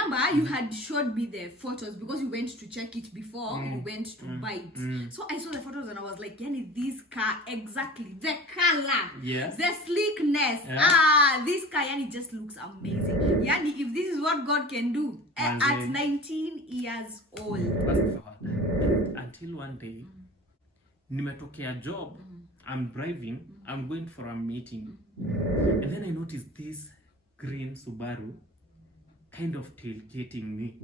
remember you had showed me the photos because you went to check it before you went to buy it. So I saw the photos and I was like, yani, this car, exactly, the color, the sleekness, this car, yani, just looks amazing. Yani, if this is what God can do at 19 years old. Until one day, nimetokea job, I'm driving, I'm going for a meeting, and then I noticed this green Subaru kind of tailgating me.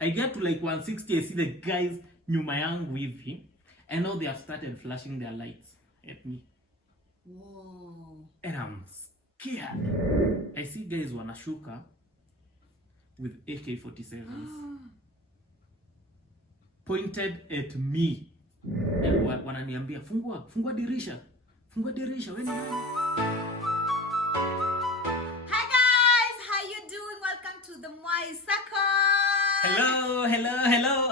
I get to like 160, I see the guys nyuma yangu hivi, and now they have started flashing their lights at me. Whoa. And I'm scared. I see guys wanashuka with AK-47s pointed at me. And wananiambia fungua dirisha. Fungua dirisha. When Hi guys, how you doing? Welcome to the Mwais Circle. Hello.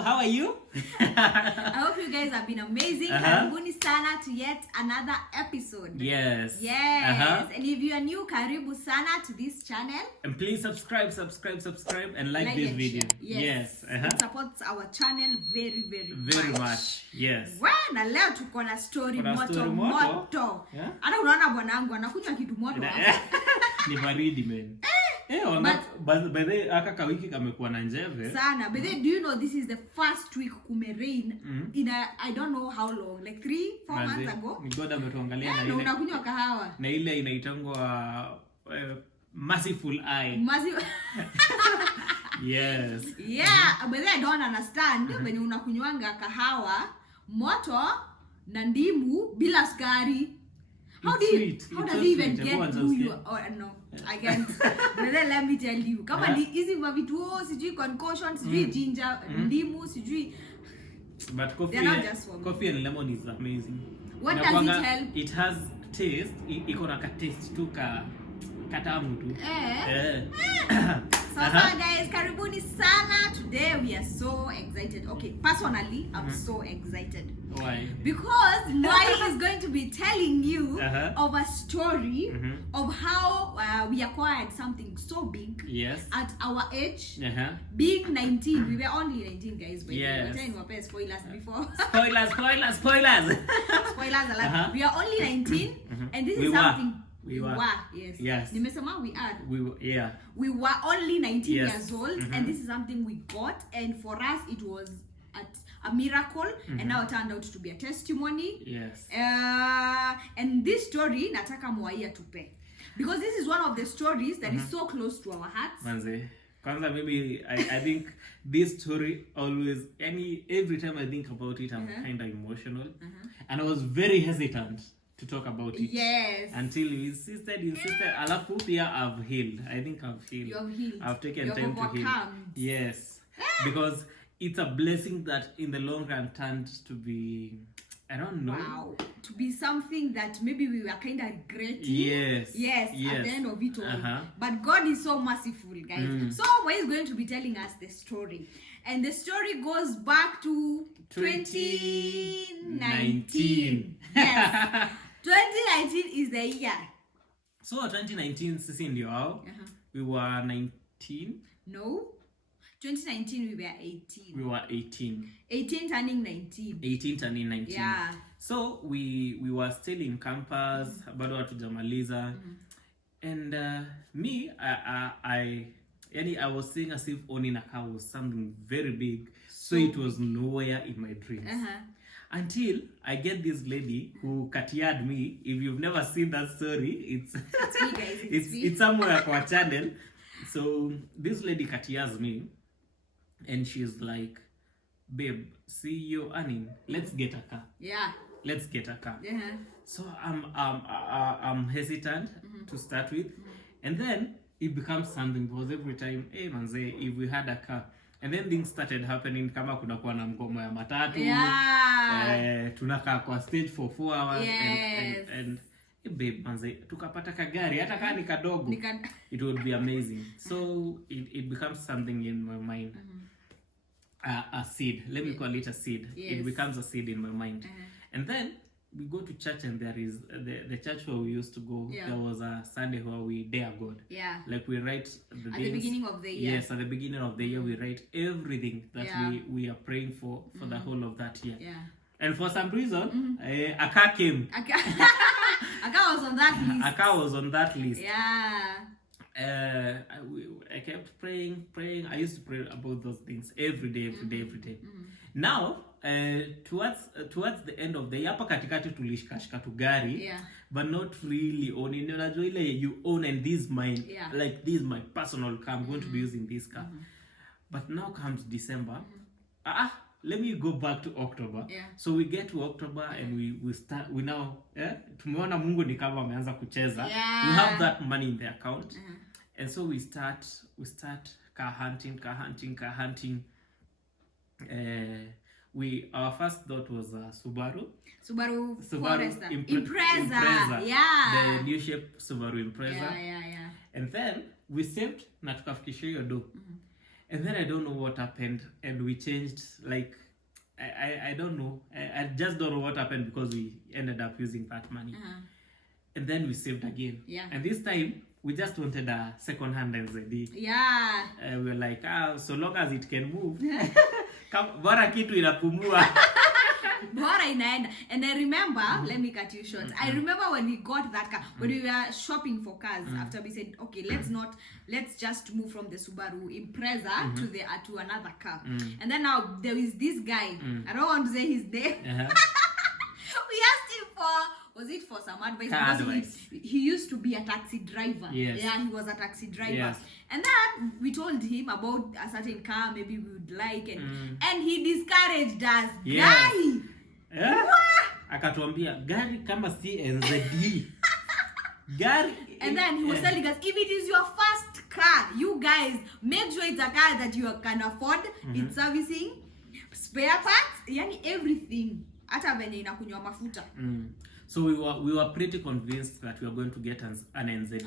How are you? I hope you guys have been amazing. Karibuni sana to yet another episode. Yes. And if you are new, karibu sana to this channel. And please subscribe and like this video. Yes. It supports our channel very much. Yes. Na leo tuko na story moto. Hata unaona bwanangu anakunywa kitu moto hapa. Ni baridi man. By the aka kawiki kamekuwa na njeve sana. But then, do you know this is the first week rain in I don't know how long, like 3-4 months ago. Ngoda ametuangalia na ile. Unakunywa kahawa. Na ile inaitangwa merciful eye. Yes. But then I don't understand when unakunywanga kahawa moto na ndimu bila sukari. How does it even get to you? Oh no, I can't. But then let me tell you, kama hizi mavitu sijui concoction, sijui ginger, ndimu, sijui. But coffee and lemon is amazing. What does it help? It has taste. Iko na ka taste tu katamu tu. So guys, karibuni sana. Today we are so excited. Okay, personally, I'm so excited. Why? Because Mwai is going to be telling you of a story of how we acquired something so big at our age. Being 19, we were only 19 guys, but we were telling our spoilers before. Spoilers. Spoilers. We are only 19 and this is something we were. Yes. Nimesema we are. We were only 19 years old and this is something we got, and for us it was a miracle and now it turned out to be a testimony. And this story nataka Mwai atupe because this is one of the stories that is so close to our hearts. Kwanza maybe I think this story always every time I think about it I'm kind of emotional and I was very hesitant to talk about it. Until you insisted. Alafu pia I've healed. I think I've healed. You have healed. I've taken time to heal. Yes. Because it's a blessing that in the long run turned to be, I don't know. Wow. To be something that maybe we were kind of regretting. Yes. At the end of it all. But God is so merciful, guys. So Mwai is going to be telling us the story. And the story goes back to 2019. Yes. 2019 is the year. So 2019 sisi ndio hao. We were 19. No. 2019 we were 18. We were 18. 18 turning 19. 18 turning 19. Yeah. So we were still in campus, bado hatujamaliza. And me I was saying as if owning a car was something very big. So it was nowhere in my dreams. Until I get this lady who katiad me. If you've never seen that story, it's me, guys. it's somewhere on our channel. So this lady katias me, and she's like, "Babe, see you earning. Let's get a car." Let's get a car. So I'm hesitant to start with, and then it becomes something because every time, hey manze, if we had a car. And then things started happening kama kuna kuwa na mgomo ya matatu. Tunakaa kwa stage for 4 hours and babe manze tukapata kagari hata kama ni kadogo. It would be amazing. So it becomes something in my mind. A seed. Let me call it a seed. It becomes a seed in my mind. And then we go to church, and there is the church where we used to go. There was a Sunday where we dare God. Like we write at the beginning of the year. Yes, at the beginning of the year we write everything that we are praying for the whole of that year. And for some reason, a car came. A car was on that list. A car was on that list. I kept praying. I used to pray about those things every day. Now, towards the end of the year, hapa katikati tulishikashika tu gari, but not really owning. Unajua ile you own, and this is mine. Like this is my personal car. I'm going to be using this car. But now comes December. Let me go back to October. So we get to October, and we now tumeona Mungu ni kama ameanza kucheza. We have that money in the account. And so we start car hunting. Our first thought was Subaru Forester. Impreza. The new shape Subaru Impreza. And then we saved na tukafikisha hiyo do. And then I don't know what happened, and we changed, like I don't know. I just don't know what happened, because we ended up using that money. And then we saved again. And this time we just wanted a second-hand NZD. We were like, so long as it can move. Bora kitu inapumua. Bora inaenda. And I remember, let me cut you short. I remember when we got that car, when we were shopping for cars, after we said, okay, let's just move from the Subaru Impreza to another car. And then now there is this guy. I don't want to say his name. We asked him was it for some advice? Because he used to be a taxi driver. He was a taxi driver. And then we told him about a certain car maybe we would like, and he discouraged us. Guy! Akatuambia gari kama si NZD. Gari. And then he was telling us, if it is your first car, you guys make sure it's a car that you can afford. It's servicing, spare parts, yani everything. Hata venye inakunywa mafuta. So we were pretty convinced that we were going to get an NZD.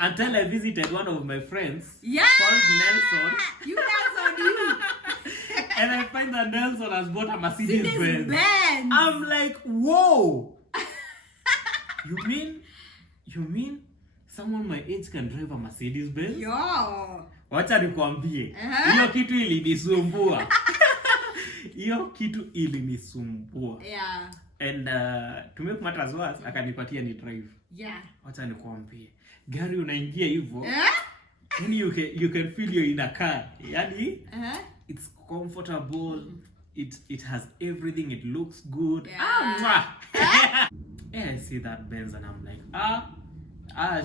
Until I visited one of my friends called Nelson. You. And I find that Nelson has bought a Mercedes Benz. I'm like, whoa. You mean someone my age can drive a Mercedes Benz? Wacha nikwambie. Hiyo kitu ilinisumbua. And to make matters worse, akanipatia ni drive. Wacha nikwambie. Gari unaingia hivyo. You can feel you're in a car. Yani, it's comfortable. It has everything. It looks good. I see that Benz and I'm like,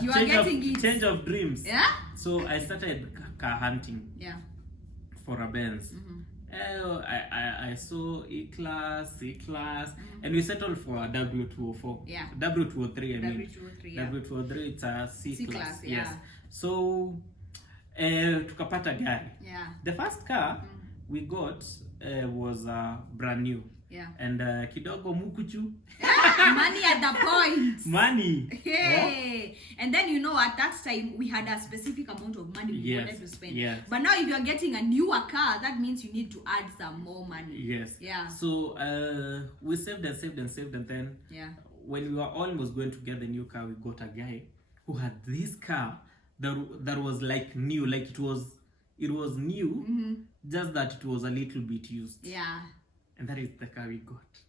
you are getting it. Change of dreams. So I started car hunting for a Benz. I saw E-Class, and we settled for a W204. W203, I mean. W203, it's a C-Class. So, tukapata gari. The first car we got was brand new. And kidogo mukuchu. Money at the point. Money. And then at that time we had a specific amount of money we wanted to spend. But now if you're getting a newer car, that means you need to add some more money. So we saved, and then when we were almost going to get the new car, we got a guy who had this car that was like new, like it was new, just that it was a little bit used. And that is the car we got.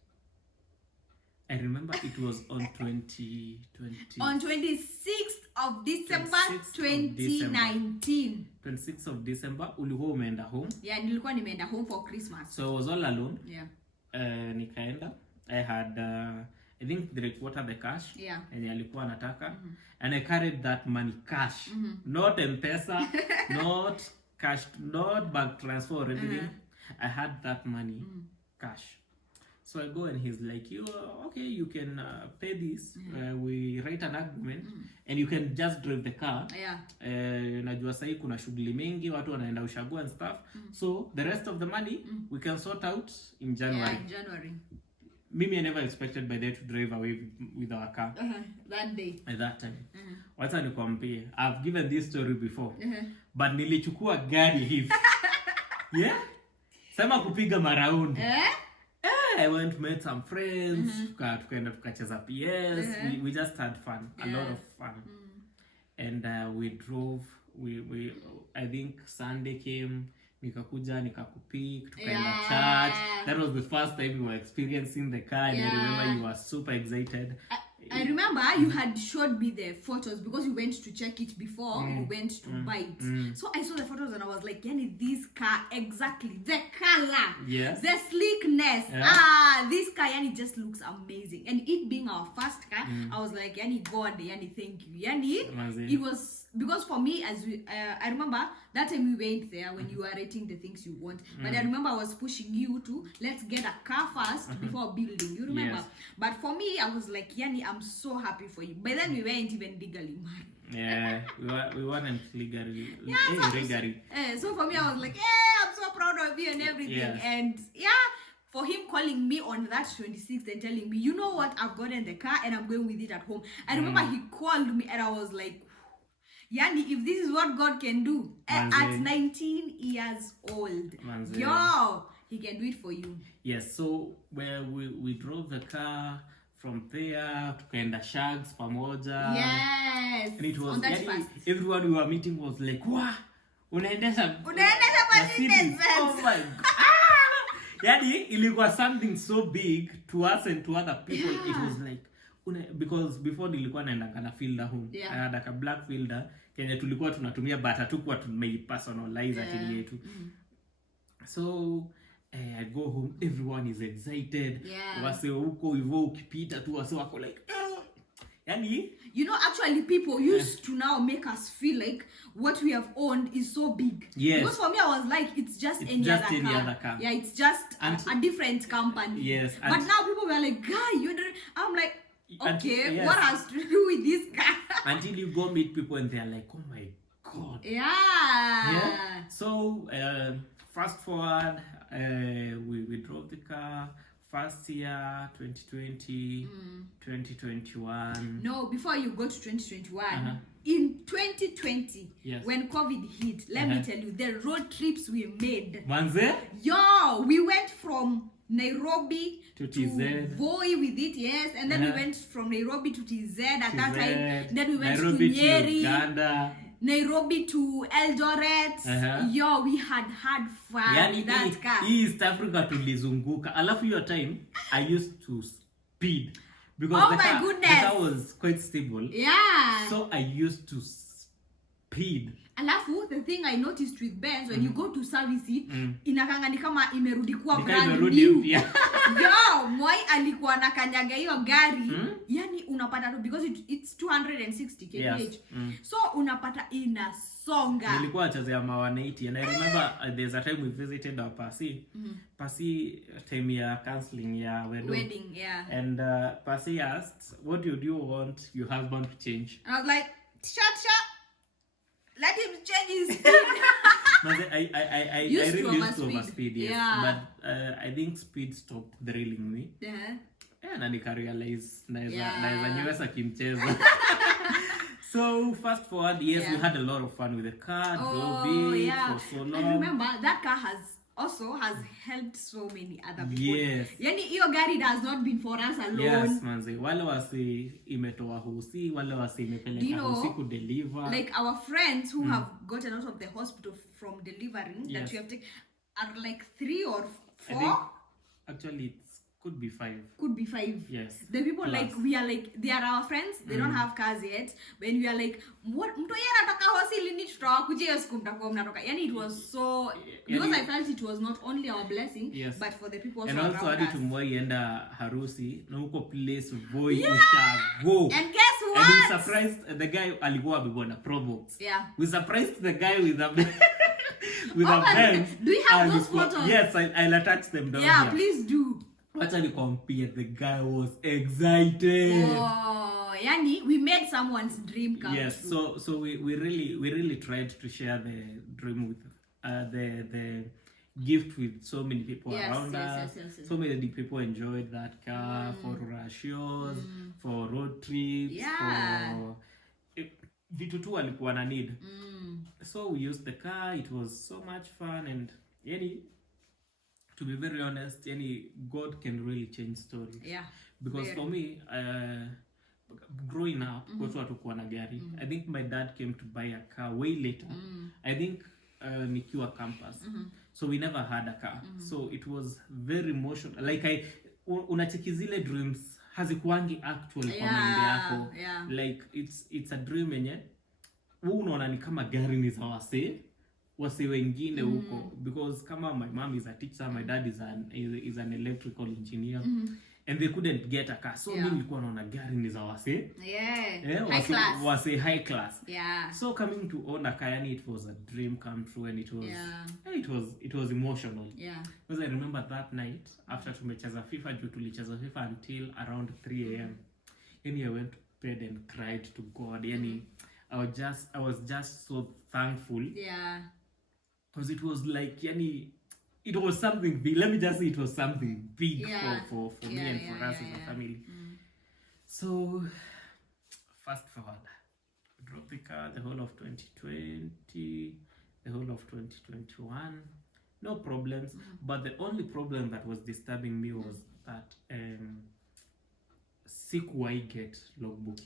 I remember it was on 2020. On 26th of December 2019. 26th of December, ulikuwa umeenda home. Nilikuwa nimeenda home for Christmas. So I was all alone. Nikaenda. I had, I think, 3/4 the cash. And alikuwa anataka. And I carried that money cash. Not M-Pesa, not cash, not bank transfer or anything. I had that money cash. So I go and he's like, you can pay this. We write an agreement and you can just drive the car. Najua sahi kuna shughuli mingi, watu wanaenda ushago and stuff. So the rest of the money we can sort out in January. In January. Mimi, I never expected by there to drive away with our car. That day. At that time. Wacha nikwambie, I've given this story before. But nilichukua gari hivi. Sema kupiga maraundi. I went met some friends, tukaenda tukacheza PS, we just had fun, a lot of fun. And we drove, we I think Sunday came, nikakuja nikakupick, tukaenda church. That was the first time we were experiencing the car, and I remember you were super excited. I remember you had showed me the photos because you went to check it before you went to buy it. So I saw the photos and I was like, yani, this car, exactly, the color, the sleekness, this car, yani, just looks amazing. And it being our first car, I was like, yani, God, yani, thank you. Yani, it was, because for me, as we, I remember that time we went there when you were rating the things you want. But I remember I was pushing you to, let's get a car first before building. You remember? Yes. But for me, I was like, yani, I'm so happy for you. By then, we weren't even legally married. Yeah, we weren't legally. So for me, I was like, I'm so proud of you and everything. Yes. And for him calling me on that 26th and telling me, you know what, I've gotten the car and I'm going with it at home. I remember he called me and I was like, yani, if this is what God can do at 19 years old, yo, he can do it for you. Yes, so where we drove the car from there, tukaenda Shags pamoja. Yes. And it was on that first. Everyone we were meeting was like, "Wow, unaendesha Mercedes. Oh my God." Yani, ilikuwa something so big to us and to other people. It was like, because before nilikuwa naenda kana filter home. I had a black filter Kenya tulikuwa tunatumia but hatukuwa tumeipersonalize akili yetu. So I go home, everyone is excited. Wase huko hivyo ukipita tu wase wako like yani, you know, actually people used to now make us feel like what we have owned is so big. Because for me I was like, it's just any other car. Yeah, it's just a different company. Yes. But now people were like, guy, you know, I'm like, okay, what has to do with this car? Until you go meet people and they're like, oh my God. Yeah. So fast forward, we drove the car. First year, 2020, 2021. No, before you go to 2021, in 2020, when COVID hit, let me tell you, the road trips we made. Manze? Yo, we went from Nairobi to TZ. Voi with it, and then we went from Nairobi to TZ at that time. Then we went Nairobi to Nyeri. To Uganda. Nairobi to Eldoret. Yo, we had fun. Yani, that car. East Africa tulizunguka. Alafu your time, I used to speed. Because the car was quite stable. Yeah. So I used to speed. Alafu, the thing I noticed with Benz, when you go to service it, inakanga ni kama imerudi kuwa brand new. Yo, Mwai alikuwa nakanyaga hiyo gari, yani unapata tu, because it's 260 kph. So unapata inasonga. Nilikuwa chazea ma 180, and I remember there's a time we visited our Pasi time ya counseling ya wedding, and Pasi asked, what do you want your husband to change? And I was like, shut. Let him change his speed. I really used to overspeed, yes. But I think speed stopped thrilling me. Na nika realize naeza nyewesa kimchezo. So fast forward, we had a lot of fun with the car, drove it for so long. I remember that car has helped so many other people. Yes. Yani hiyo gari has not been for us alone. Yes, manze. Wale wasi imetoa husi, wale wasi imepeleka husi ku deliver. Like our friends who have gotten out of the hospital from delivering that we have taken are like 3 or 4. I think actually it could be 5. Could be 5. Yes. The people like, we are like, they are our friends, they don't have cars yet. When we are like, what mtu yeye anataka hosi lini tutawa kujia siku mtakuwa mnatoka. Yani it was so, because I felt it was not only our blessing, but for the people also around us. And also hadi tumwai enda harusi na huko place Voi ushago. And guess what? And we surprised the guy alikuwa abibona probox. We surprised the guy with a with a pen. Do you have those photos? Yes, I'll attach them down here. Please do. What are you compare? The guy was excited. Oh, yani we made someone's dream come true. Yes, so we really tried to share the dream with the gift with so many people around us. Yes. So many people enjoyed that car for shows, for road trips, for vitu tu walikuwa na need. So we used the car. It was so much fun, and yani to be very honest, God can really change stories. Yeah. Because for me, growing up, watu hatukuwa na gari. I think my dad came to buy a car way later. I think nikiwa campus. So we never had a car. So it was very emotional. Like unacheki zile dreams hazikuangi actual kwa mind yako. Like it's a dream yenye unaona ni kama gari ni za wase wengine huko, because kama my mom is a teacher, my dad is an electrical engineer, and they couldn't get a car, so mimi nilikuwa naona gari ni za wase high class. So coming to own a car, it was a dream come true, and it was emotional. Because I remember that night after tumecheza FIFA, tulicheza FIFA until around 3 a.m. I went to bed and cried to God. I was just so thankful. Because it was like, it was something big. Let me just say it was something big for me and for us as a family. So, fast forward. We dropped the car the whole of 2020, the whole of 2021. No problems. But the only problem that was disturbing me was that sikuwahi get logbook.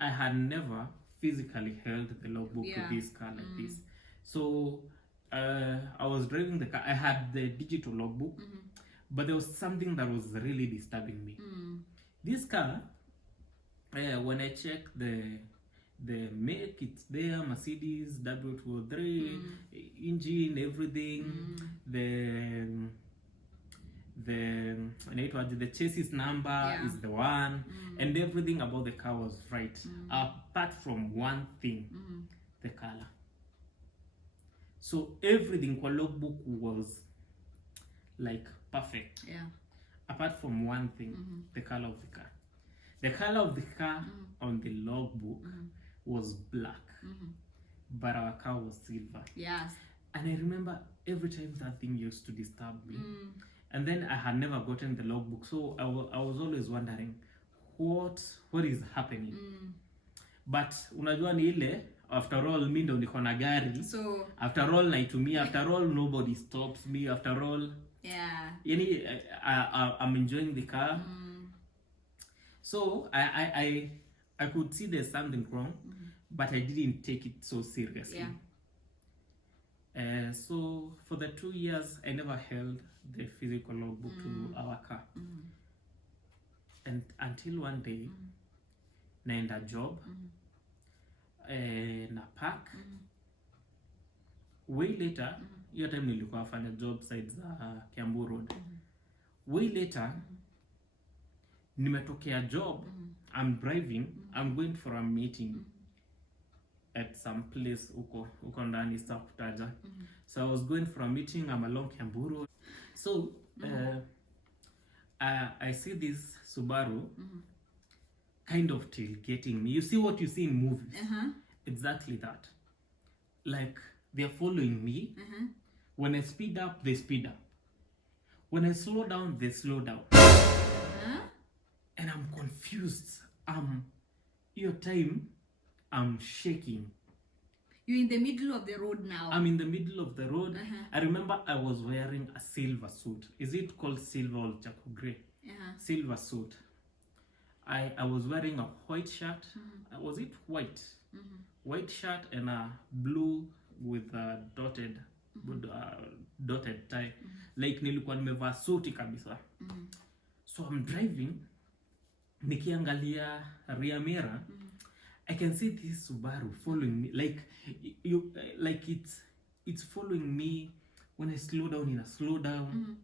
I had never physically held the logbook to this car like this. So I was driving the car. I had the digital logbook, but there was something that was really disturbing me. This car, when I check the make, it's there, Mercedes W203, engine, everything, the chassis number is the one, and everything about the car was right, apart from one thing, the color. So everything kwa logbook was like perfect, apart from one thing, the color of the car. The color of the car on the logbook was black, but our car was silver. And I remember every time that thing used to disturb me. And then I had never gotten the logbook, so I was always wondering what is happening. But unajua ni ile, after all mimi ndo niko na gari, so after all naitumia, after all nobody stops me, after all I'm enjoying the car. So I could see there's something wrong, but I didn't take it so seriously. So for the 2 years I never held the physical logbook to our car, and until one day naenda job, na park, way later, hiyo time nilikuwa nafanya job sites za Kiambu Road. Way later nimetokea job, I'm driving, I'm going for a meeting at some place uko ndani sitakutaja. So I was going for a meeting, I'm along Kiambu Road. So I see this Subaru kind of tailgating me. You see what you see in movies? Exactly that. Like they're following me. When I speed up, they speed up. When I slow down, they slow down. And I'm confused. Your time, I'm shaking. You're in the middle of the road now. I'm in the middle of the road. I remember I was wearing a silver suit. Is it called silver or charcoal gray? Silver suit. I was wearing a white shirt. Was it white? White shirt and a blue with a dotted tie. Like nilikuwa nimevaa suti kabisa. So I'm driving. Nikiangalia rear mirror, I can see this Subaru following me. Like it's following me. When I slow down in a slow down,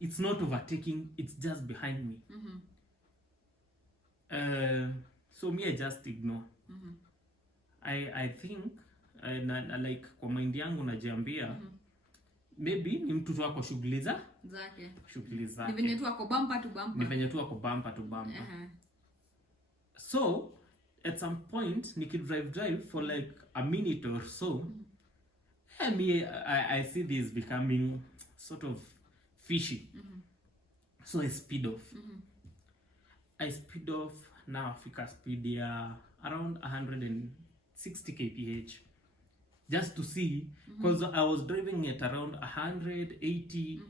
it's not overtaking, it's just behind me. So me, I just ignore. I think like kwa mind yangu najiambia maybe ni mtu tu ako shughuli zake. Ni venye tu ako bumper to bumper. So at some point drive for like a minute or so, I see this becoming sort of fishy. So I speed off. Now Africa speed around 160 kph, just to see, because I was driving at around 180,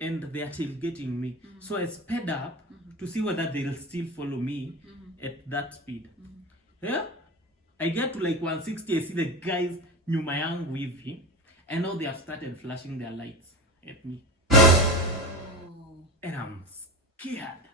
and they are tailgating me. So I sped up to see whether they'll still follow me at that speed. Yeah, I get to like 160. I see the guys nyuma yangu hivi, and now they have started flashing their lights at me, and I'm scared.